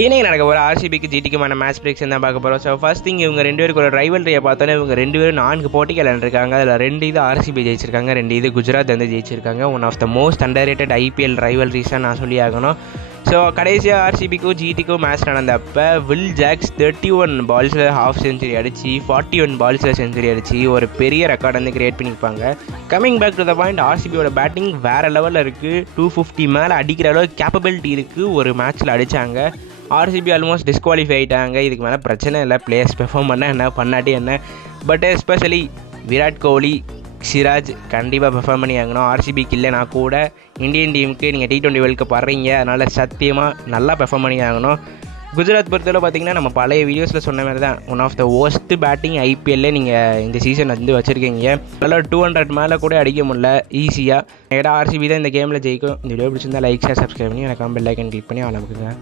Evening நடக்க போகிற ஆர்சிபிக்கு ஜிடிக்குமான match friction தான் பார்க்க போகிறோம். ஸோ ஃபர்ஸ்ட் திங் இவங்க 2 பேருக்கு ஒரு ரைவல்ரியை பார்த்தோன்னா இவங்க 2 பேரும் 4 போட்டிகள் விளையாண்டுருக்காங்க. அதில் 2 இது ஆர்சிபி ஜெயிச்சிருக்காங்க, 2 இது குஜராத் வந்து ஜெயிச்சிருக்காங்க. One of the most underrated IPL ரைவல்ரிஸாக நான் சொல்லி ஆகணும். ஸோ கடைசியாக ஆர்சிபிக்கும் ஜிடிக்கும் மேட்ச் நடந்தப்போ வில் ஜாக்ஸ் 31 பால்ஸில் ஹாஃப் செஞ்சுரி அடித்து 41 பால்ஸில் செஞ்சுரி அடித்து ஒரு பெரிய ரெக்கார்ட் வந்து கிரியேட் பண்ணியிருப்பாங்க. Coming back to the point, ஆர்சிபியோட பேட்டிங் வேறு லெவலில் இருக்குது. 250 மேலே அடிக்கிற அளவுக்கு கேப்பபிலிட்டி இருக்குது. ஒரு மேட்ச்சில் அடித்தாங்க. ஆர்சிபி ஆல்மோஸ்ட் டிஸ்குவாலிஃபை ஆகிட்டாங்க. இதுக்கு மேலே பிரச்சனை இல்லை, பிளேயர்ஸ் பெர்ஃபார்ம் பண்ண என்ன பண்ணாட்டி என்ன. பட் எஸ்பெஷலி விராட் கோலி, சிராஜ் கண்டிப்பாக பெர்ஃபார்ம் பண்ணி ஆகணும். ஆர்சிபிக்கு இல்லைனா கூட இந்தியன் டீமுக்கு நீங்கள் T20 வேர்ல்டு கப் வர்றீங்க, அதனால் சத்தியமாக நல்லா பெர்ஃபார்ம் பண்ணி ஆகணும். குஜராத் பொறுத்தவரை பார்த்தீங்கன்னா நம்ம பழைய வீடியோஸில் சொன்ன மாதிரி தான் one of the worst batting ஐபிஎல்லே நீங்கள் இந்த சீசன் வந்து வச்சுருக்கீங்க. நல்லா 200 மேலே கூட அடிக்க முடியல ஈஸியாக. ஆர்சிபி தான் இந்த கேமில் ஜெயிக்கும். இந்த வீடியோ பிடிச்சிருந்தா லைக் ஷேர் சப்ஸ்கிரைப் பண்ணி எனக்கு பெல் ஐக்கன் கிளிக் பண்ணி ஆள் அமைக்குங்க.